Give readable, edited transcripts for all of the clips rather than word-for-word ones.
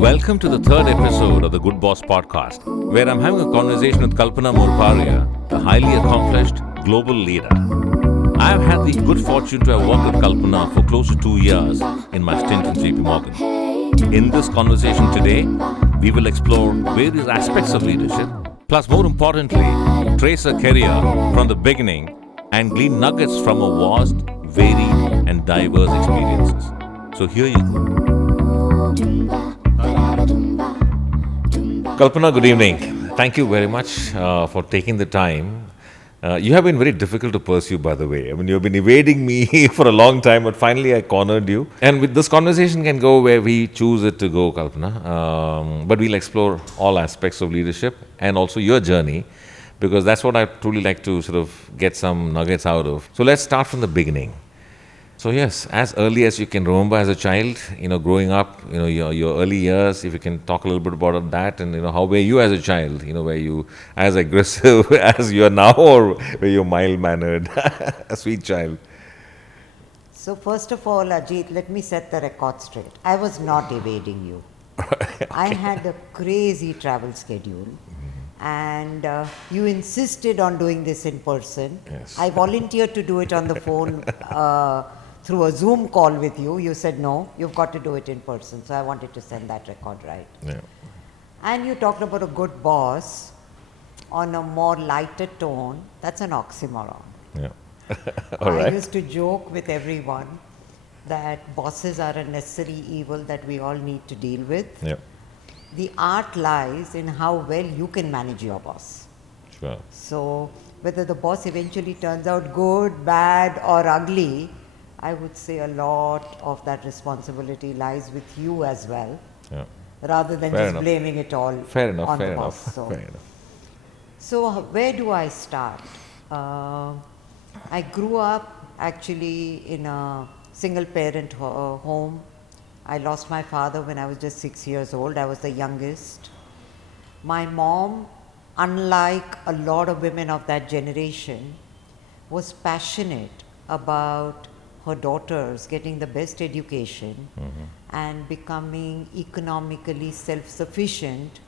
Welcome to the third episode of the Good Boss podcast, where I'm having a conversation with Kalpana Morparia, a highly accomplished global leader. I've had the good fortune to have worked with Kalpana for close to 2 years in my stint in JP Morgan. In this conversation today, we will explore various aspects of leadership, plus more importantly, trace her career from the beginning and glean nuggets from her vast, varied and diverse experiences. So here you go. Kalpana, good evening. Thank you very much for taking the time. You have been very difficult to pursue, by the way. I mean, you've been evading me for a long time, but finally I cornered you. And with this conversation can go where we choose it to go, Kalpana. But we'll explore all aspects of leadership and also your journey, because that's what I truly like to sort of get some nuggets out of. So let's start from the beginning. So yes, as early as you can remember as a child, growing up, your early years, if you can talk a little bit about that, and how were you as a child? Were you as aggressive as you are now, or were you mild-mannered, a sweet child? So first of all, Ajith, let me set the record straight. I was not evading you. Okay. I had a crazy travel schedule. And you insisted on doing this in person. Yes. I volunteered to do it on the phone through a Zoom call with you. You said, no, you've got to do it in person. So I wanted to send that record right. Yeah. And you talked about a good boss on a more lighter tone. That's an oxymoron. Yeah. All right. I used to joke with everyone that bosses are a necessary evil that we all need to deal with. Yeah. The art lies in how well you can manage your boss. Sure. So whether the boss eventually turns out good, bad or ugly, I would say a lot of that responsibility lies with you as well, rather than just blaming it all on the boss. Fair enough. So where do I start? I grew up actually in a single parent home. I lost my father when I was just 6 years old. I was the youngest. My mom, unlike a lot of women of that generation, was passionate about her daughters getting the best education and becoming economically self-sufficient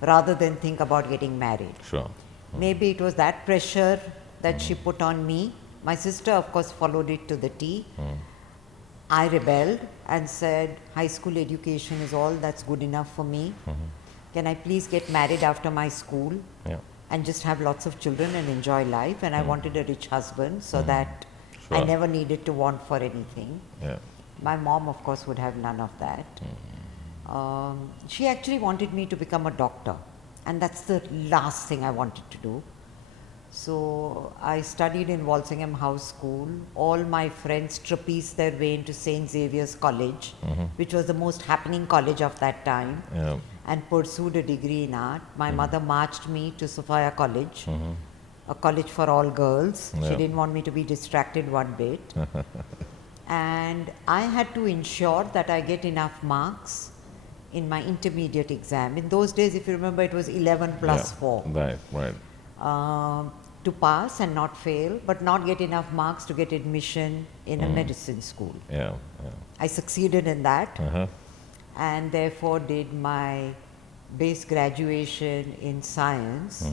rather than think about getting married. Sure. Maybe it was that pressure that she put on me. My sister, of course, followed it to the T. I rebelled and said, high school education is all that's good enough for me. Can I please get married after my school and just have lots of children and enjoy life? And I wanted a rich husband so that I never needed to want for anything. My mom, of course, would have none of that. She actually wanted me to become a doctor, and that's the last thing I wanted to do. So I studied in Walsingham House School. All my friends trapezed their way into St. Xavier's College, which was the most happening college of that time, and pursued a degree in art. My mother marched me to Sophia College, a college for all girls. She didn't want me to be distracted one bit. And I had to ensure that I get enough marks in my intermediate exam. In those days, if you remember, it was 11 plus 4. Right. To pass and not fail, but not get enough marks to get admission in a medicine school. I succeeded in that and therefore did my base graduation in science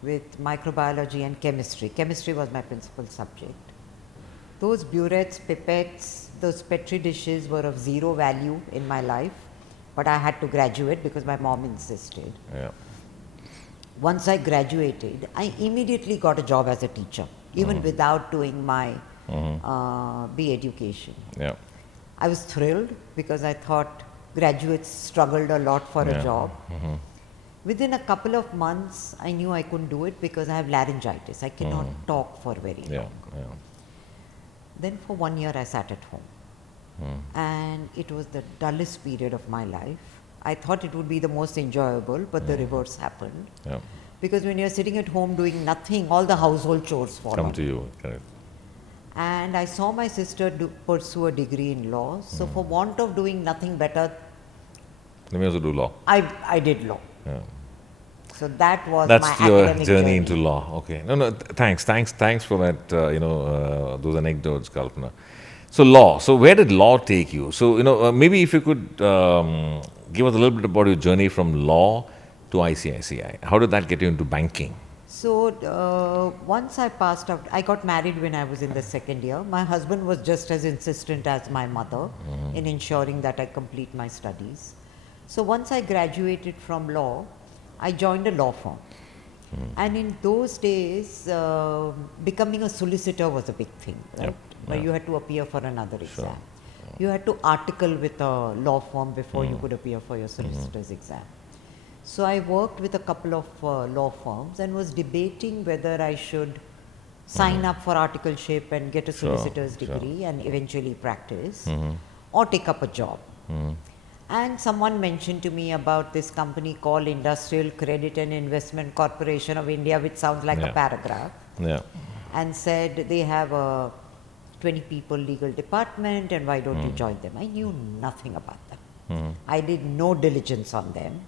with microbiology and chemistry. Chemistry was my principal subject. Those burettes, pipettes, those petri dishes were of zero value in my life, but I had to graduate because my mom insisted. Once I graduated, I immediately got a job as a teacher, even without doing my B education. I was thrilled because I thought graduates struggled a lot for a job. Within a couple of months, I knew I couldn't do it because I have laryngitis. I cannot talk for very long. Then for 1 year, I sat at home. And it was the dullest period of my life. I thought it would be the most enjoyable, but the reverse happened. Because when you're sitting at home doing nothing, all the household chores fall Come to you, correct. And I saw my sister pursue a degree in law. So for want of doing nothing better, let me also do law. I did law. So that was That's my your academic journey into law. Okay. No, thanks for that, those anecdotes, Kalpana. So law. So where did law take you? So, maybe if you could give us a little bit about your journey from law to ICICI. How did that get you into banking? So once I passed out, I got married when I was in the second year. My husband was just as insistent as my mother in ensuring that I complete my studies. So once I graduated from law, I joined a law firm. And in those days, becoming a solicitor was a big thing, right? Yep. Where you had to appear for another exam. You had to article with a law firm before you could appear for your solicitor's exam. So I worked with a couple of law firms and was debating whether I should sign up for articleship and get a solicitor's degree and eventually practice, or take up a job. And someone mentioned to me about this company called Industrial Credit and Investment Corporation of India, which sounds like a paragraph, and said they have a 20 people legal department, and why don't you join them? I knew nothing about them. I did no diligence on them,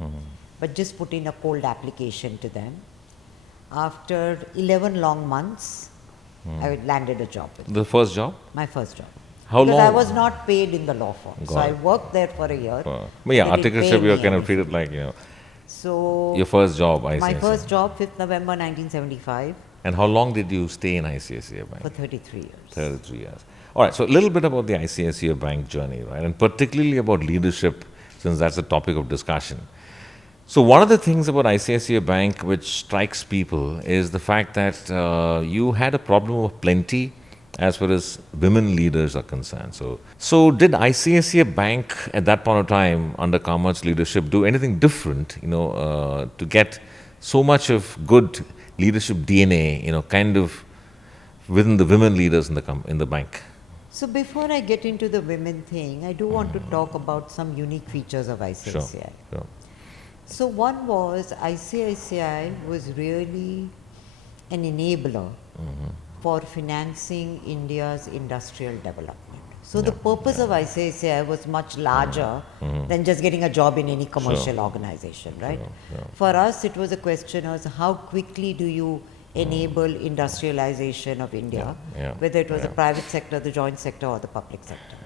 but just put in a cold application to them. After 11 long months, I landed a job with them. The first job? My first job. How because long? I was not paid in the law firm. So I worked there for a year. But yeah, articleship, you are kind of treated like, So your first job, ICICI. my first job, 5th November 1975. And how long did you stay in ICICI Bank? For 33 years. 33 years. All right, so a little bit about the ICICI Bank journey, right? And particularly about leadership, since that's the topic of discussion. So one of the things about ICICI Bank which strikes people is the fact that you had a problem of plenty as far as women leaders are concerned. So did ICICI Bank at that point of time, under Kamat's leadership, do anything different, to get so much of good leadership DNA, kind of within the women leaders in the bank? So before I get into the women thing, I do want to talk about some unique features of ICICI. Sure. So one was ICICI was really an enabler for financing India's industrial development. So the purpose of ICICI was much larger than just getting a job in any commercial organization, right? For us, it was a question of how quickly do you enable industrialization of India, whether it was the private sector, the joint sector, or the public sector.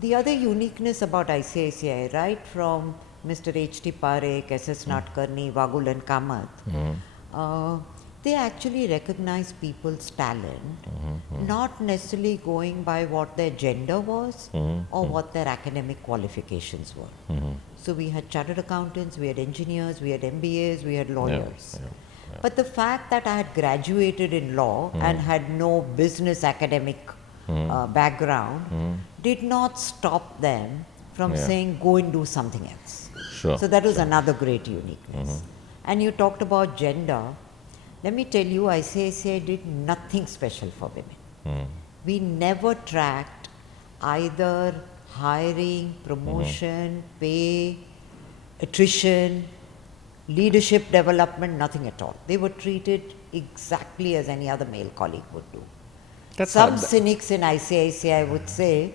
The other uniqueness about ICICI, right from Mr. H.T. Parekh, S.S. Nadkarni, Vagul and Kamath, they actually recognize people's talent, not necessarily going by what their gender was or what their academic qualifications were. So we had chartered accountants, we had engineers, we had MBAs, we had lawyers. But the fact that I had graduated in law and had no business academic background did not stop them from saying, go and do something else. So that was another great uniqueness. And you talked about gender. Let me tell you, ICICI did nothing special for women. We never tracked either hiring, promotion, pay, attrition, leadership development, nothing at all. They were treated exactly as any other male colleague would do. Some cynics in ICICI would say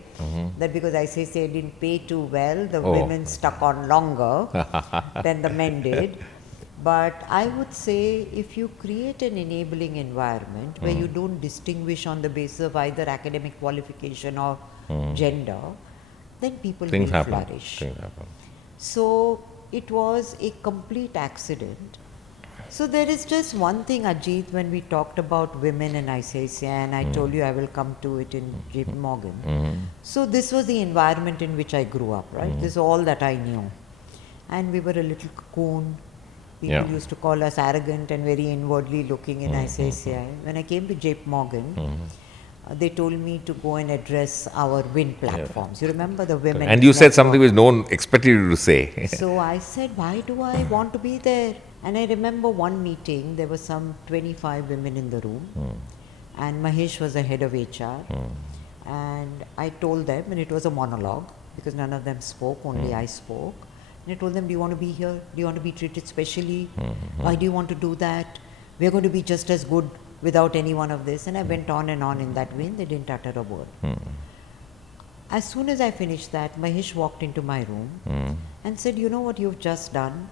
that because ICICI didn't pay too well, the women stuck on longer than the men did. But I would say if you create an enabling environment where you don't distinguish on the basis of either academic qualification or gender, then people will flourish. So it was a complete accident. So there is just one thing, Ajith, when we talked about women in ICICI, and I told you I will come to it in JP Morgan. So this was the environment in which I grew up, right? This is all that I knew. And we were a little cocoon. People used to call us arrogant and very inwardly looking in ICICI. When I came to JP Morgan, they told me to go and address our WIN platforms. You remember the women? And you said something which no one expected you to say. So I said, why do I want to be there? And I remember one meeting, there were some 25 women in the room. And Mahesh was the head of HR. And I told them, and it was a monologue, because none of them spoke, only I spoke. And I told them, do you want to be here? Do you want to be treated specially? Why do you want to do that? We're going to be just as good without any one of this. And I went on and on in that vein. They didn't utter a word. As soon as I finished that, Mahesh walked into my room and said, you know what you've just done?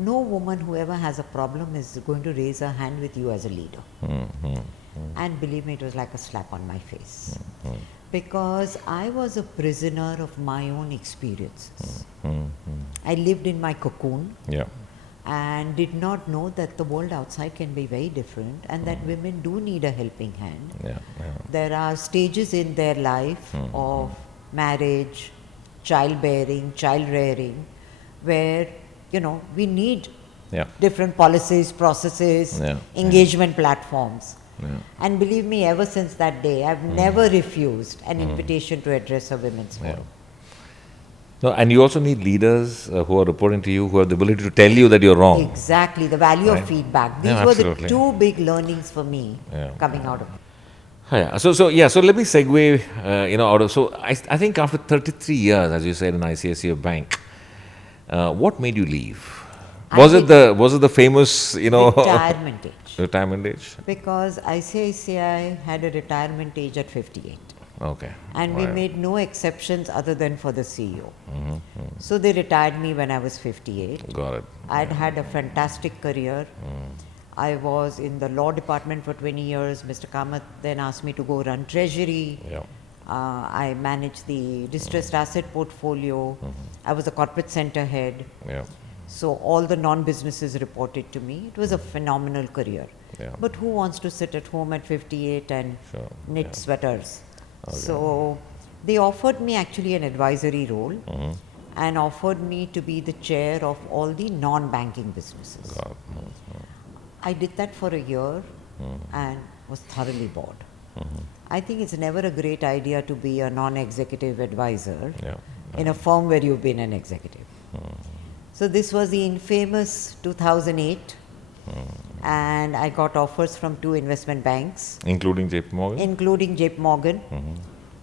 No woman who ever has a problem is going to raise her hand with you as a leader. And believe me, it was like a slap on my face. Because I was a prisoner of my own experiences. I lived in my cocoon and did not know that the world outside can be very different and that women do need a helping hand. There are stages in their life of marriage, childbearing, child rearing, where, you know, we need different policies, processes, engagement platforms. And believe me, ever since that day, I've never refused an invitation to address a women's forum. No, and you also need leaders who are reporting to you, who have the ability to tell you that you're wrong. Exactly, the value of feedback. These were the two big learnings for me coming out of it. So let me segue, out of, so I think after 33 years, as you said, in ICICI Bank, what made you leave? Was it the famous, retirement age? Retirement age? Because ICICI had a retirement age at 58. Okay. And we made no exceptions other than for the CEO. So they retired me when I was 58. Got it. I'd had a fantastic career. I was in the law department for 20 years. Mr. Kamath then asked me to go run treasury. I managed the distressed asset portfolio. I was a corporate center head. So all the non-businesses reported to me. It was a phenomenal career. But who wants to sit at home at 58 and knit sweaters? So they offered me actually an advisory role and offered me to be the chair of all the non-banking businesses. I did that for a year and was thoroughly bored. I think it's never a great idea to be a non-executive advisor in a firm where you've been an executive. So this was the infamous 2008 and I got offers from 2 investment banks. Including JP Morgan? Including JP Morgan.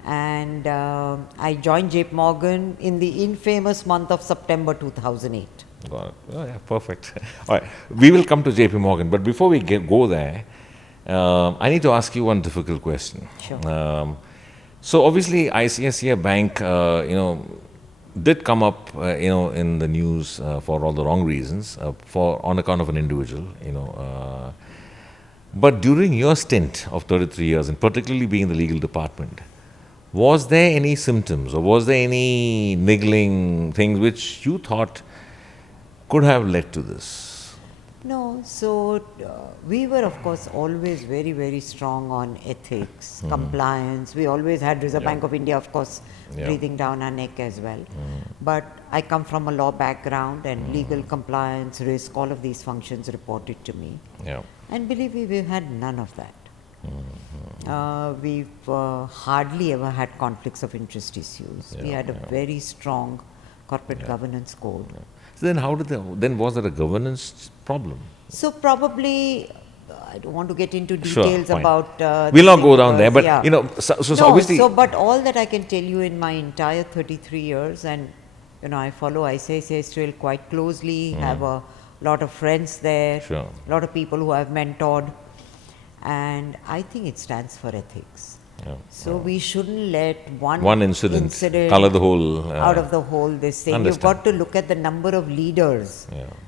And I joined JP Morgan in the infamous month of September 2008. Got it. Oh, yeah, perfect. All right, we will come to JP Morgan, but before we go there, I need to ask you one difficult question. Sure. So obviously ICICI Bank, did come up, in the news for all the wrong reasons, on account of an individual, But during your stint of 33 years, and particularly being in the legal department, was there any symptoms or was there any niggling things which you thought could have led to this? No, so we were of course always very, very strong on ethics, compliance. We always had Reserve Bank of India, of course, breathing down our neck as well. But I come from a law background and legal compliance, risk, all of these functions reported to me. And believe me, we've had none of that. We've hardly ever had conflicts of interest issues. We had a very strong corporate governance code. So then then was there a governance problem? So probably, I don't want to get into details about... we'll not go down there, but obviously... But all that I can tell you in my entire 33 years, and I follow ICICI still quite closely, have a lot of friends there, a lot of people who I've mentored, and I think it stands for ethics. So we shouldn't let one incident color the whole out of the whole this thing. You've got to look at the number of leaders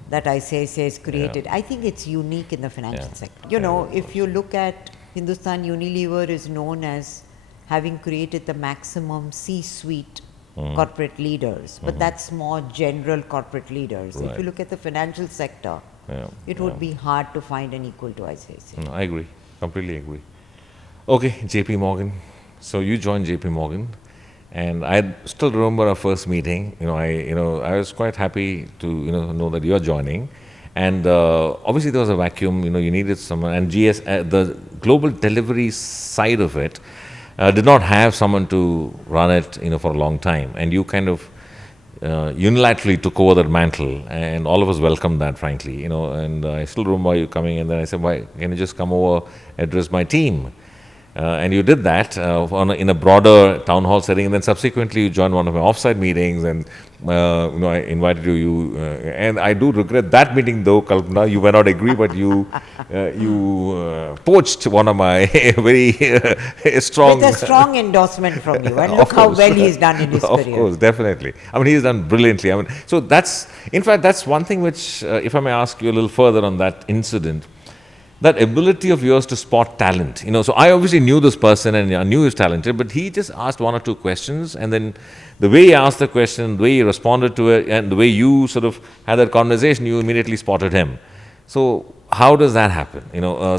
that ICICI has created. I think it's unique in the financial sector. If you look at Hindustan Unilever is known as having created the maximum C-suite corporate leaders, but that's more general corporate leaders. If you look at the financial sector, it would be hard to find an equal to ICICI. No, I agree, completely agree. Okay, JP Morgan. So you joined JP Morgan, and I still remember our first meeting. I was quite happy to know that you're joining, and obviously there was a vacuum. You needed someone, and the global delivery side of it did not have someone to run it, for a long time, and you kind of unilaterally took over that mantle, and all of us welcomed that, frankly. And I still remember you coming, and then I said, "Why can you just come over, address my team?" And you did that in a broader town hall setting, and then subsequently you joined one of my offsite meetings, and I invited you. And I do regret that meeting, though, Kalpana. You may not agree, but you poached one of my very strong... With a strong endorsement from you, and look how well he's done in his career. Of course, definitely. He's done brilliantly. So that's, in fact, that's one thing which, if I may ask you a little further on that incident, that ability of yours to spot talent, so I obviously knew this person and I knew he was talented, but he just asked one or two questions, and then the way he asked the question, the way he responded to it, and the way you sort of had that conversation, you immediately spotted him. So how does that happen?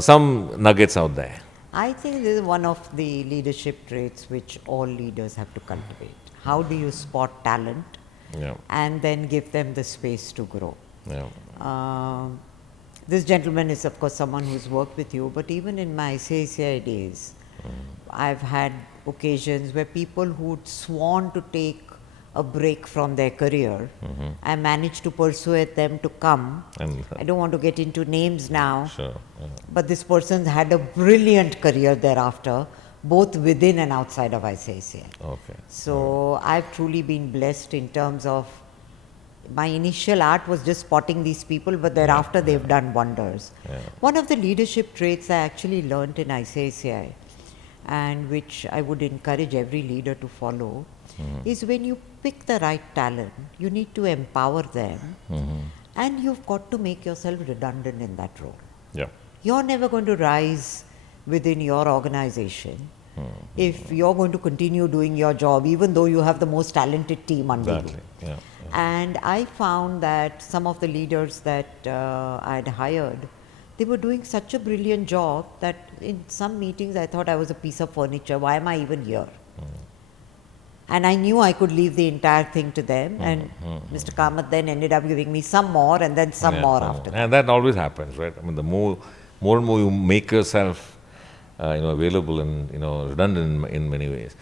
Some nuggets out there. I think this is one of the leadership traits which all leaders have to cultivate. How do you spot talent and then give them the space to grow? This gentleman is, of course, someone who's worked with you, but even in my ICICI days, I've had occasions where people who'd sworn to take a break from their career, I managed to persuade them to come. I don't want to get into names now, but this person had a brilliant career thereafter, both within and outside of ICICI. So I've truly been blessed in terms of my initial art was just spotting these people, but thereafter they've done wonders. One of the leadership traits I actually learnt in ICICI, and which I would encourage every leader to follow, is when you pick the right talent, you need to empower them, and you've got to make yourself redundant in that role. You're never going to rise within your organization if you're going to continue doing your job, even though you have the most talented team under you. And I found that some of the leaders that I'd hired, they were doing such a brilliant job that in some meetings I thought I was a piece of furniture. Why am I even here? And I knew I could leave the entire thing to them. And Mr. Kamath then ended up giving me some more and then some more after that. And that always happens, right? I mean, the more and more you make yourself available and redundant in many ways.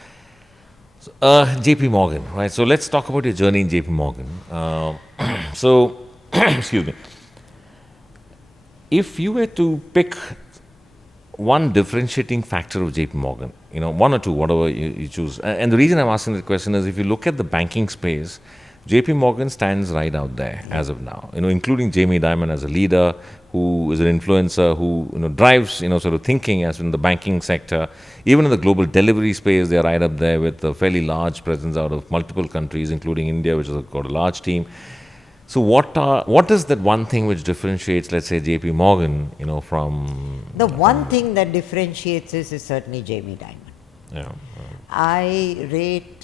JP Morgan, right? So let's talk about your journey in JP Morgan. Excuse me. If you were to pick one differentiating factor of JP Morgan, one or two, whatever you choose. And the reason I'm asking the question is, if you look at the banking space, JP Morgan stands right out there as of now, including Jamie Dimon as a leader who is an influencer, who drives sort of thinking as in the banking sector. Even in the global delivery space, they're right up there with a fairly large presence out of multiple countries, including India, which has got a large team. So what is that one thing which differentiates, let's say, JP Morgan, from... The one thing that differentiates is certainly Jamie Dimon. I rate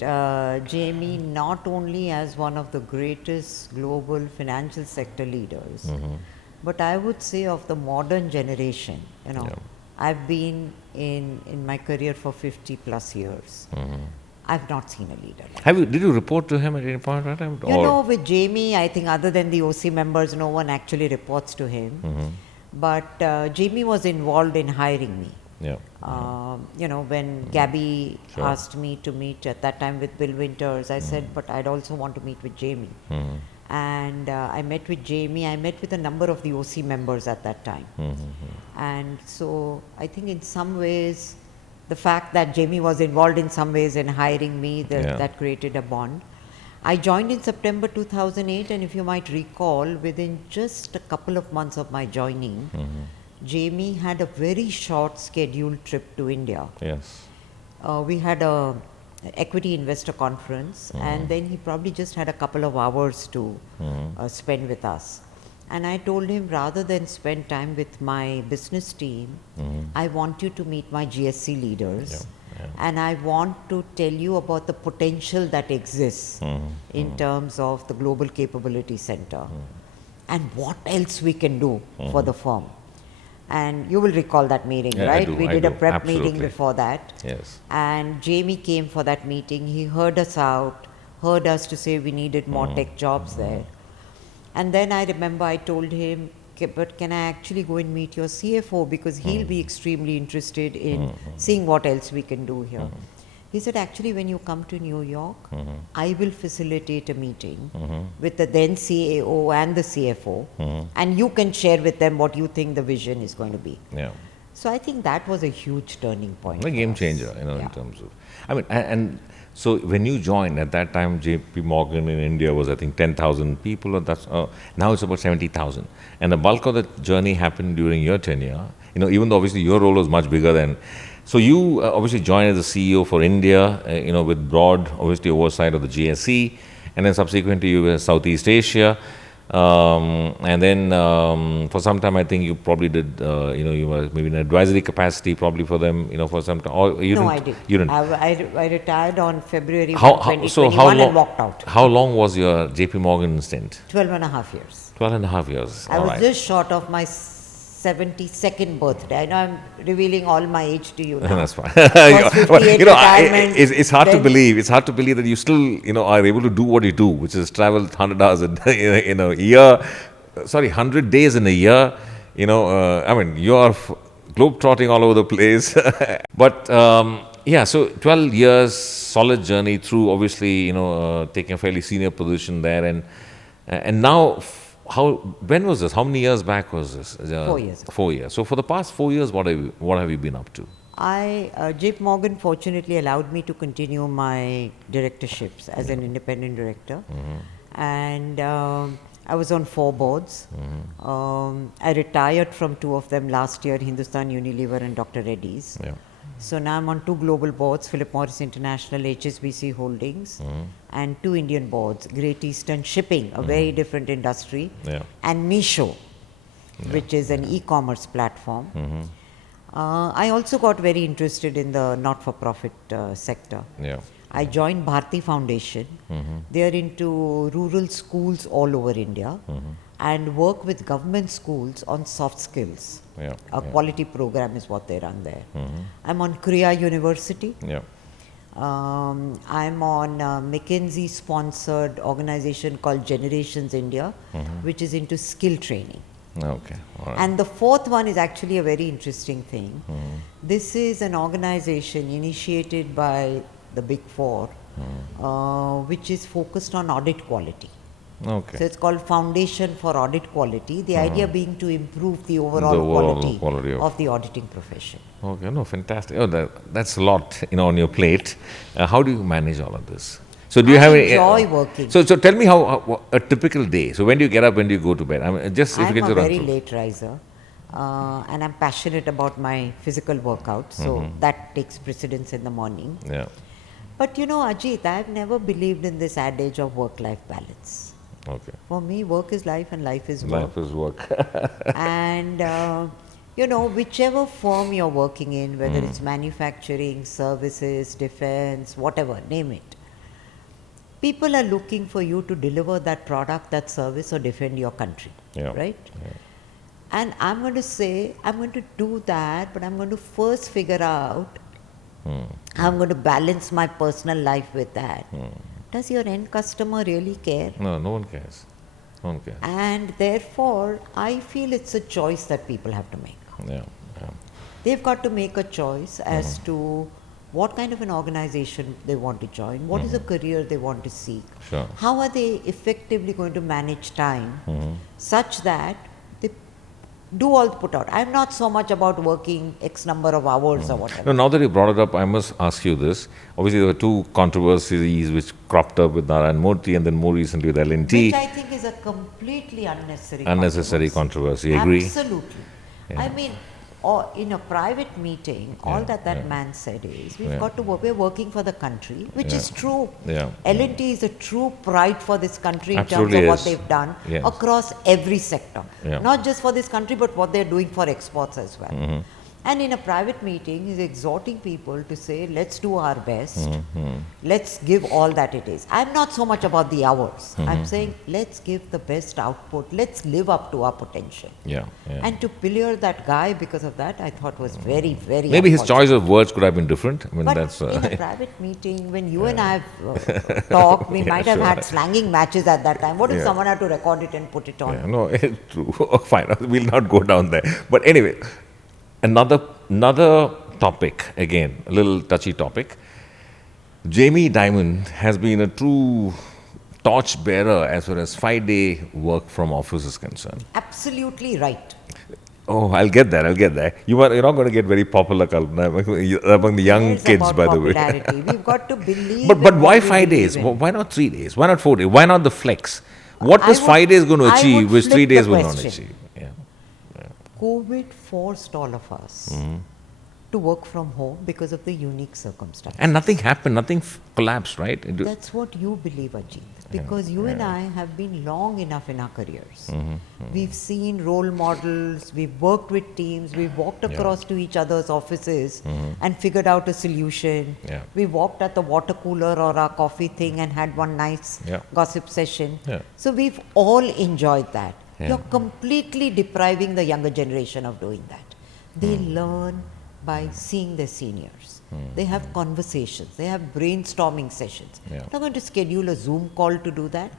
Jamie not only as one of the greatest global financial sector leaders, but I would say of the modern generation. I've been in my career for 50 plus years. I've not seen a leader like Did you report to him at any point in time? With Jamie, I think other than the OC members, no one actually reports to him. But Jamie was involved in hiring me. When Gabby asked me to meet at that time with Bill Winters, I said, but I'd also want to meet with Jamie. And I met with Jamie. I met with a number of the OC members at that time. And so I think in some ways, the fact that Jamie was involved in some ways in hiring me, that created a bond. I joined in September 2008, and if you might recall, within just a couple of months of my joining, Jamie had a very short scheduled trip to India. We had a equity investor conference, and then he probably just had a couple of hours to spend with us. And I told him, rather than spend time with my business team, I want you to meet my GSC leaders. And I want to tell you about the potential that exists in terms of the Global Capability Center and what else we can do for the firm. And you will recall that meeting, right? We did a prep meeting before that. And Jamie came for that meeting. He heard us out, heard us to say we needed more tech jobs there. And then I remember I told him, but can I actually go and meet your CFO, because he'll be extremely interested in seeing what else we can do here. He said, actually, when you come to New York, I will facilitate a meeting with the then CAO and the CFO, and you can share with them what you think the vision is going to be. So I think that was a huge turning point. A game changer, in terms of... I mean, and so when you joined, at that time, JP Morgan in India was, I think, 10,000 people, or now it's about 70,000. And the bulk of the journey happened during your tenure, even though obviously your role was much bigger then. So you obviously joined as the CEO for India, with broad, obviously, oversight of the GSE, and then subsequently you were Southeast Asia. And then for some time, I think you probably did, you were maybe in advisory capacity probably for them, for some time. Or you No, didn't, I did. You didn't. I retired on February How 2021 and walked out. How long was your JP Morgan stint? 12 and a half years. 12 and a half years. I was just short of my 72nd birthday. I know I'm revealing all my age to you now. That's fine. Was 58 retirement, it's hard to believe. It's hard to believe that you still, are able to do what you do, which is travel 100 hours in a year. 100 days in a year. I mean, you are globe-trotting all over the place. But so 12 years, solid journey through, obviously, taking a fairly senior position there, and now. When was this? How many years back was this? 4 years. 4 years. So for the past 4 years, what have you been up to? JP Morgan fortunately allowed me to continue my directorships as an independent director, and I was on 4 boards. I retired from 2 of them last year, Hindustan Unilever and Dr. Reddy's. Yeah. So now I'm on 2 global boards, Philip Morris International, HSBC Holdings, and 2 Indian boards, Great Eastern Shipping, a very different industry, and Meesho, which is an e-commerce platform. I also got very interested in the not-for-profit sector. Yeah. I joined Bharti Foundation. They are into rural schools all over India and work with government schools on soft skills. A quality program is what they run there. I'm on Kriya University. I'm on a McKinsey-sponsored organization called Generations India, which is into skill training. Okay. All right. And the 4th one is actually a very interesting thing. This is an organization initiated by the Big 4, which is focused on audit quality. Okay. So it's called Foundation for Audit Quality. The idea being to improve the overall quality of the auditing profession. Okay, no, fantastic. Oh, that's a lot, on your plate. How do you manage all of this? So do you have enjoy working. So tell me how a typical day. So when do you get up? When do you go to bed? I mean, just if you can I'm a very late riser, and I'm passionate about my physical workout. So that takes precedence in the morning. Yeah. But Ajith, I've never believed in this adage of work-life balance. Okay. For me, work is life and life is work. Life is work. And, whichever firm you're working in, whether it's manufacturing, services, defense, whatever, name it, people are looking for you to deliver that product, that service, or defend your country, right? Yeah. And I'm going to say, I'm going to do that, but I'm going to first figure out how I'm going to balance my personal life with that. Does your end customer really care? No, no one cares. No one cares. And therefore, I feel it's a choice that people have to make. Yeah. They've got to make a choice as to what kind of an organization they want to join, what is a career they want to seek, how are they effectively going to manage time such that they do all put out. I'm not so much about working X number of hours or whatever. No, now that you brought it up, I must ask you this. Obviously, there were 2 controversies which cropped up with Narayan Murthy and then more recently with L&T. Which I think is a completely unnecessary controversy. Agree? Absolutely. Yeah. I mean, in a private meeting, all that man said is, we're working for the country, which is true. L&T is a true pride for this country in terms of what they've done across every sector. Not just for this country, but what they're doing for exports as well. And in a private meeting, he's exhorting people to say, let's do our best. Let's give all that it is. I'm not so much about the hours. I'm saying, let's give the best output. Let's live up to our potential. And to pillar that guy because of that, I thought was very, very Maybe his choice of words could have been different. I mean, but that's, in a private meeting, when you and I have talked, we might have had slanging matches at that time. What if someone had to record it and put it on? No, it's true. Fine, we'll not go down there. But anyway, another topic, again, a little touchy topic. Jamie Dimon has been a true torch bearer as far as 5-day work from office is concerned. Absolutely right. Oh, I'll get there. You're not going to get very popular, Kalpana, among the young kids, by the way. We've got to believe. But why 5 days? Why not 3 days? Why not 4 days? Why not the flex? What was 5 days going to achieve, which 3 days will not achieve? COVID forced all of us to work from home because of the unique circumstances. And nothing happened, nothing collapsed, right? That's what you believe, Ajith. Because you and I have been long enough in our careers. We've seen role models, we've worked with teams, we've walked across to each other's offices and figured out a solution. We walked at the water cooler or our coffee thing and had one nice gossip session. So we've all enjoyed that. You're completely depriving the younger generation of doing that. They learn by seeing their seniors. They have conversations, they have brainstorming sessions. They're not going to schedule a Zoom call to do that.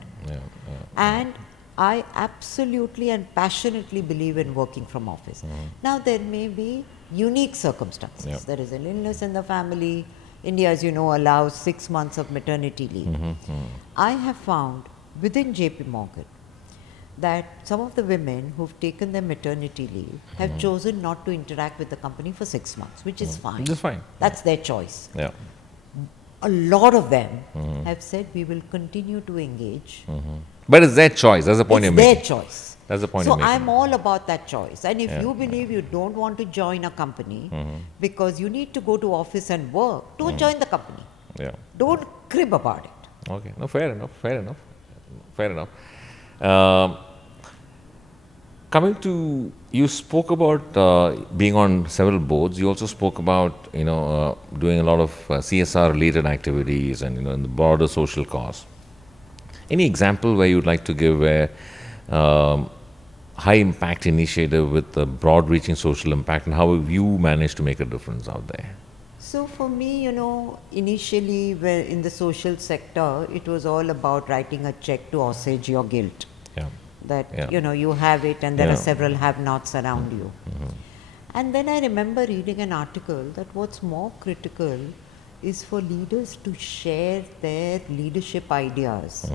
And I absolutely and passionately believe in working from office. Now there may be unique circumstances. There is an illness in the family. India, as you know, allows 6 months of maternity leave. I have found within JP Morgan that some of the women who've taken their maternity leave have chosen not to interact with the company for 6 months, which is fine. Which is fine. That's their choice. A lot of them have said we will continue to engage. But it's their choice. That's the point you're making. It's their choice. That's the point you're making. So I'm all about that choice. And if you believe you don't want to join a company because you need to go to office and work, don't join the company. Don't crib about it. Okay. No, fair enough. Fair enough. Fair enough. Coming to, you spoke about being on several boards. You also spoke about, doing a lot of CSR related activities and, in the broader social cause. Any example where you'd like to give where high impact initiative with a broad reaching social impact, and how have you managed to make a difference out there? So for me, initially in the social sector, it was all about writing a check to assuage your guilt. That, you have it and there are several have-nots around you. And then I remember reading an article that what's more critical is for leaders to share their leadership ideas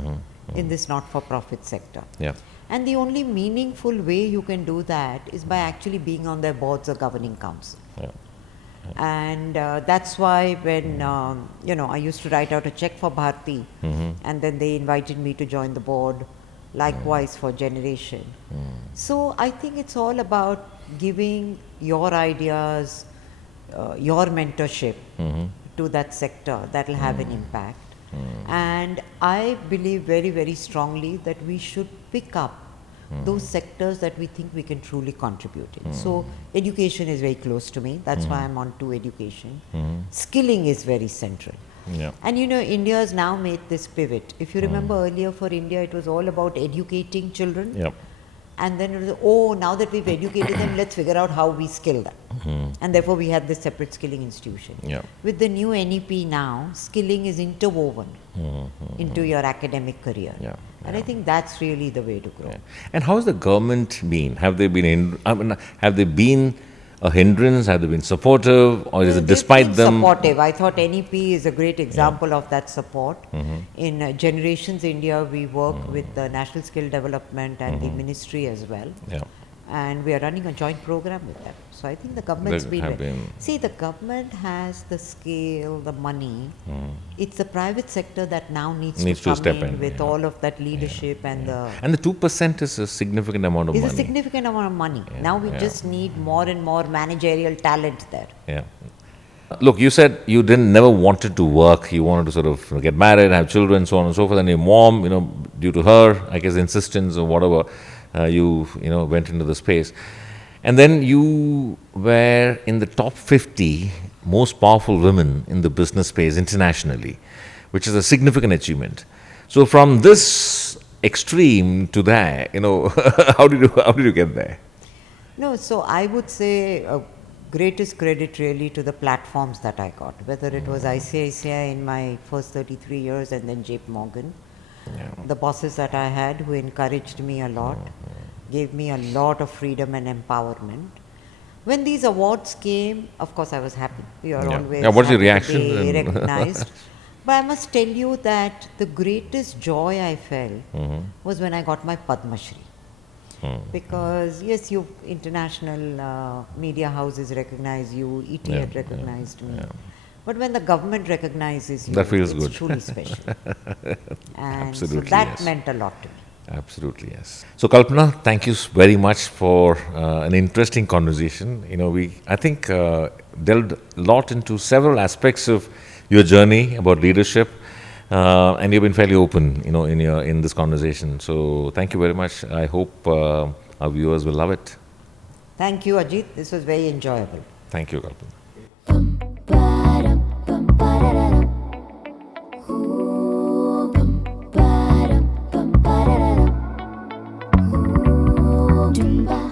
in this not-for-profit sector. And the only meaningful way you can do that is by actually being on their boards or governing council. And that's why when, I used to write out a check for Bharti and then they invited me to join the board. Likewise for Generation. So I think it's all about giving your ideas, your mentorship to that sector that will have an impact. And I believe very, very strongly that we should pick up those sectors that we think we can truly contribute in. So education is very close to me. That's why I'm on to education. Skilling is very central. And India has now made this pivot. If you remember earlier for India, it was all about educating children. And then it was, now that we've educated them, let's figure out how we skill them. And therefore we had this separate skilling institution. With the new NEP now, skilling is interwoven into your academic career. And I think that's really the way to grow. And how has the government been? Have they been a hindrance? Have they been supportive, or is it despite them? Supportive. I thought NEP is a great example of that support. In Generations India, we work with the National Skill Development and the Ministry as well. And we are running a joint program with them. So I think the government's See, the government has the scale, the money. It's the private sector that now needs to step in with all of that leadership and the... And the 2% is a significant amount of money. It's a significant amount of money. Now we just need more and more managerial talent there. Look, you said you never wanted to work. You wanted to sort of get married, have children, so on and so forth. And your mom, due to her, I guess, insistence or whatever, you went into the space. And then you were in the top 50 most powerful women in the business space internationally, which is a significant achievement. So from this extreme to that, how did you get there? No, so I would say greatest credit really to the platforms that I got, whether it was ICICI in my first 33 years and then JP Morgan. The bosses that I had who encouraged me a lot, gave me a lot of freedom and empowerment. When these awards came, of course I was happy. We are always what's your happy reaction? to be recognized. But I must tell you that the greatest joy I felt was when I got my Padmashri. Because yes, international media houses recognize you, ET had recognized me. But when the government recognizes you, that feels it's good. Truly special. And Absolutely, so that meant a lot to me. Absolutely, yes. So Kalpana, thank you very much for an interesting conversation. I think delved a lot into several aspects of your journey about leadership, and you've been fairly open, in this conversation. So thank you very much. I hope our viewers will love it. Thank you, Ajith. This was very enjoyable. Thank you, Kalpana. Dumba.